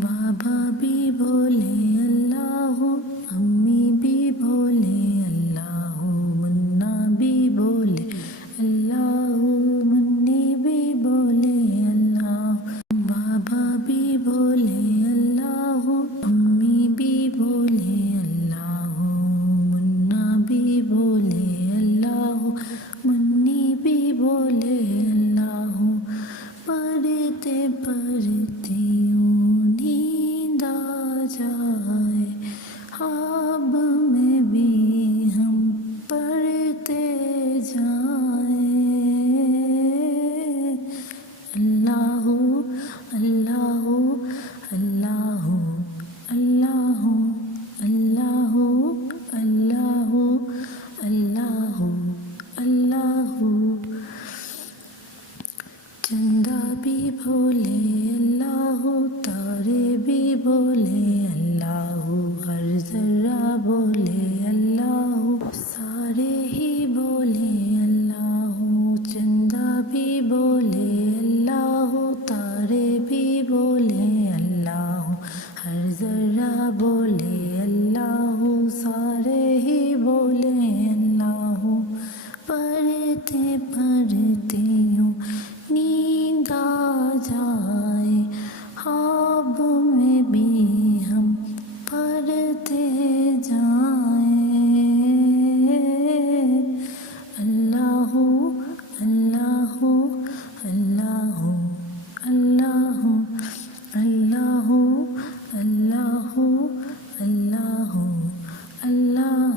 बाबा भी बोले अल्लाह, अम्मी भी बोले अल्लाह, मुन्ना भी बोले अल्लाह, मुन्नी भी बोले अल्लाह। बाबा भी बोले अल्लाह, अम्मी भी बोले अल्लाह, मुन्ना भी बोले अल्लाह, मुन्नी भी बोले अल्लाह। पढ़ते पढ़ते नींद आ जाए, ख्वाब में भी हम पढ़ते जाए। अल्लाह अल्लाह अल्लाह अल्लाह अल्लाह अल्लाह अल्लाह अल्लाह। चंदा भी बोले अल्लाह, तारे भी बोले अल्लाह, हर जर्रा बोले अल्लाह, सारे ही बोले अल्लाह। चंदा भी बोले अल्लाह, तारे भी बोले अल्लाह, हर जर्रा बोले अल्लाह, सारे ही बोले अल्लाह। पढ़ते पढ़ते यूं नींद आ जाए, ख्वाब में भी हम पढ़ते जाए। अल्लाह अल्लाह अल्लाह अल्लाह अल्लाह अल्लाह अल्लाह अल्लाह।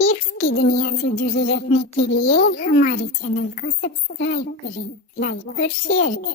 टिप्स की दुनिया से जुड़े रहने के लिए हमारे चैनल को सब्सक्राइब करें, लाइक और शेयर करें।